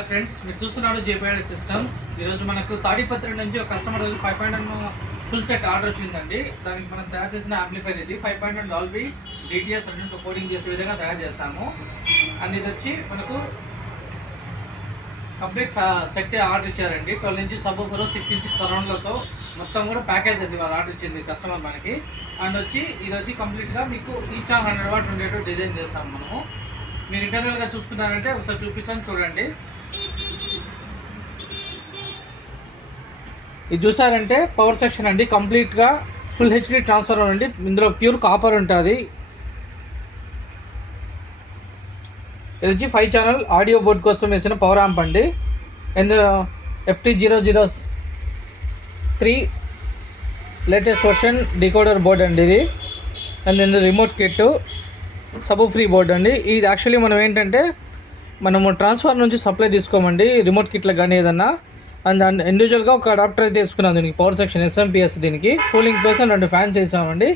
Hi friends, మీరు చూస్తున్నారు జేపీఐ systems. ఈరోజు మనకు తాడిపత్రి నుంచి ఒక కస్టమర్ 5.1 ఫుల్ సెట్ ఆర్డర్ వచ్చిందండి. దానికి మనం తయారు చేసిన యాంప్లిఫైర్ ఇది 5.1 డాల్బీ డిటిఎస్ అన్నింటితో కోడింగ్ చేసే విధంగా తయారు చేస్తాము. అండ్ ఇది వచ్చి మనకు కంప్లీట్ సెట్ ఆర్డర్ ఇచ్చారండి. 12 ఇంచెస్ సబ్-వూఫర్, 6 ఇంచెస్ సరౌండ్లతో మొత్తం కూడా ప్యాకేజ్ అండి వాళ్ళు ఆర్డర్ ఇచ్చింది కస్టమర్ మనకి. అండ్ వచ్చి ఇది వచ్చి కంప్లీట్గా మీకు ఈచ్ 100 వాట్ ఉండేటట్టు డిజైన్ చేస్తాము మనము. మీరు ఇంటర్నల్గా చూసుకున్నారంటే ఒకసారి చూపిస్తాను చూడండి. ఇది చూసారంటే పవర్ సెక్షన్ అండి, కంప్లీట్గా ఫుల్ హెచ్డి ట్రాన్స్ఫార్మర్ అండి. ఇందులో ప్యూర్ కాపర్ ఉంటుంది. ఇది వచ్చి 5 ఛానల్ ఆడియో బోర్డ్ కోసం వేసిన పవర్ యాంప్ అండి. And FT003 latest version decoder board అండి ఇది. అండ్ ఇందులో remote kit, sub free board అండి. ఇది యాక్చువల్లీ మనం ఏంటంటే మనము ట్రాన్స్ఫార్మర్ నుంచి సప్లై తీసుకోమండి రిమోట్ కిట్లకు కానీ ఏదన్నా. అండ్ ఇండివిజువల్గా ఒక అడాప్టర్ అయితే తీసుకున్నాం దీనికి, పవర్ సెక్షన్ SMP దీనికి. కూలింగ్ కోసం 2 ఫ్యాన్స్ వేసామండి.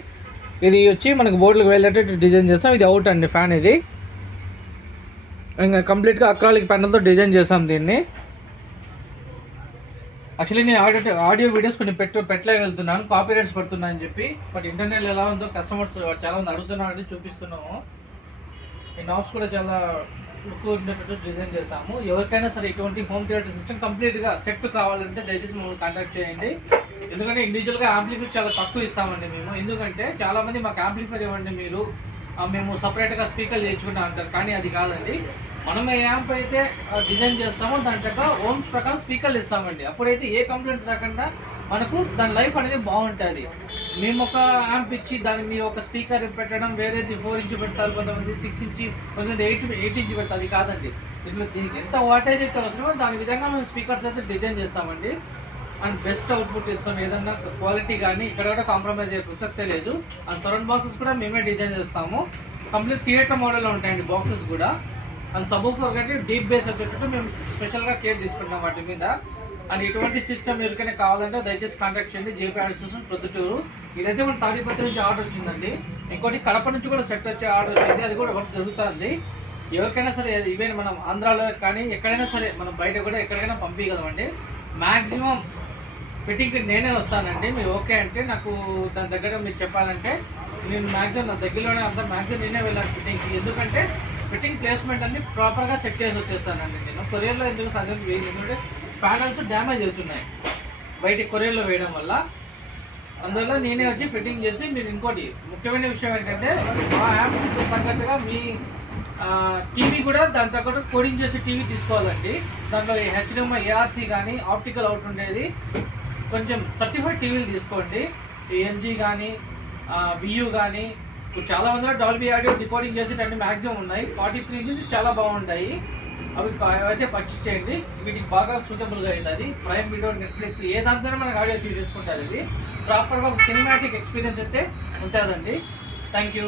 ఇది వచ్చి మనకు బోర్డులకు వెళ్ళేటట్టు డిజైన్ చేస్తాం. ఇది అవుట్ అండి ఫ్యాన్ ఇది. ఇంకా కంప్లీట్గా అక్రాలిక్ ప్యానల్తో డిజైన్ చేసాం దీన్ని. యాక్చువల్లీ నేను ఆడియో వీడియోస్ కొన్ని పెట్టలేగలుగుతున్నాను, కాపీ రైట్స్ పడుతున్నాయని చెప్పి. బట్ ఇంటర్నెట్ ఎలా ఉందో కస్టమర్స్ చాలా మంది అడుగుతున్నారంటే చూపిస్తున్నాము. ఈ నాబ్స్ కూడా చాలా లుక్ ఉండేటట్టు డిజైన్ చేసాము. ఎవరికైనా సరే ఇటువంటి హోమ్ థియేటర్ సిస్టమ్ కంప్లీట్గా సెట్ కావాలంటే దయచేసి మమ్మల్ని కాంటాక్ట్ చేయండి. ఎందుకంటే ఇండివిజువల్గా యాంప్లిఫైర్ చాలా తక్కువ ఇస్తామండి మేము. ఎందుకంటే చాలామంది మాకు యాంప్లిఫైర్ ఇవ్వండి మీరు, మేము సపరేట్గా స్పీకర్ చేయించుకుంటాం అంటారు. కానీ అది కాదండి. మనం ఏ యాంప్ అయితే డిజైన్ చేస్తామో దాని దగ్గర ఓమ్స్ ప్రకారం స్పీకర్లు ఇస్తామండి. అప్పుడైతే ఏ కంప్లైంట్స్ రాకుండా మనకు దాని లైఫ్ అనేది బాగుంటుంది. మేము ఒక యాంప్ ఇచ్చి దాన్ని మీరు ఒక స్పీకర్ పెట్టడం, వేరేది 4 ఇంచ్ పెడతారు, కొంతమంది 6 ఇంచ్, కొంతమంది 8 ఇంచ్ పెడతారు. అది కాదండి. ఇట్లా దీనికి ఎంత వాటేజ్ అయితే అవసరమో దాని విధంగా మేము స్పీకర్స్ అయితే డిజైన్ చేస్తామండి. అండ్ బెస్ట్ అవుట్పుట్ ఇస్తాం. ఏదన్నా క్వాలిటీ కానీ ఇక్కడ కూడా కాంప్రమైజ్ అయ్యే ప్రసక్తే లేదు. అండ్ సరౌండ్ బాక్సెస్ కూడా మేమే డిజైన్ చేస్తాము. కంప్లీట్ థియేటర్ మోడల్లో ఉంటాయండి బాక్సెస్ కూడా. అండ్ సబ్-వూఫర్ కంటే డీప్ బేస్ వచ్చేటట్టు మేము స్పెషల్గా కేర్ తీసుకుంటాం వాటి మీద. అండ్ ఇటువంటి సిస్టమ్ ఎవరికైనా కావాలంటే దయచేసి కాంటాక్ట్ చేయండి. జేపీఐ సిస్టమ్ ప్రొద్దుటూరు. ఇదైతే మన తాడిపత్రి నుంచి ఆర్డర్ వచ్చిందండి. ఇంకోటి కడప నుంచి కూడా సెట్ వచ్చే ఆర్డర్ వచ్చింది, అది కూడా వర్క్ జరుగుతుంది. ఎవరికైనా సరే ఈవెన్ మనం ఆంధ్రాలో కానీ ఎక్కడైనా సరే మనం బయట కూడా ఎక్కడికైనా పంపించగలమండి. మ్యాక్సిమం ఫిట్టింగ్కి నేనే వస్తానండి. మీరు ఓకే అంటే నాకు దాని దగ్గర మీరు చెప్పాలంటే నేను మ్యాక్సిమం నా దగ్గరలోనే అంతా మ్యాక్సిమం నేనే వెళ్ళాను ఫిట్టింగ్కి. ఎందుకంటే ఫిట్టింగ్ ప్లేస్మెంట్ అన్ని ప్రాపర్గా సెట్ చేసి వచ్చేస్తానండి నేను. కొరియర్లో ఎందుకు సాధ్యం వేయదు, ఎందుకంటే ప్యానల్స్ డ్యామేజ్ అవుతున్నాయి బయట కొరియర్లో వేయడం వల్ల. అందువల్ల నేనే వచ్చి ఫిట్టింగ్ చేసి. మీరు ఇంకోటి ముఖ్యమైన విషయం ఏంటంటే మా యాప్ తగ్గట్టుగా మీ టీవీ కూడా దాని తగ్గట్టు కోడింగ్ చేసి టీవీ తీసుకోవాలండి. దాంట్లో HDMI ARC కానీ ఆప్టికల్ అవుట్ ఉండేది కొంచెం సర్టిఫైడ్ టీవీలు తీసుకోండి. LG కానీ VU కానీ ఇప్పుడు చాలా మందిలో డాల్బీ ఆడియో డికోడింగ్ చేసి అన్ని మ్యాక్సిమం ఉన్నాయి. 43 ఇంచెస్ చాలా బాగుంటాయి. అవి అయితే పర్చేస్ చేయండి. వీటికి బాగా సూటబుల్గా అయింది. అది ప్రైమ్ వీడియో, నెట్ఫ్లిక్స్ ఏ దాంతో మనకు ఆడియో తీసేసుకుంటారు. ఇది ప్రాపర్గా ఒక సినిమాటిక్ ఎక్స్పీరియన్స్ అయితే ఉంటుందండి. Thank you.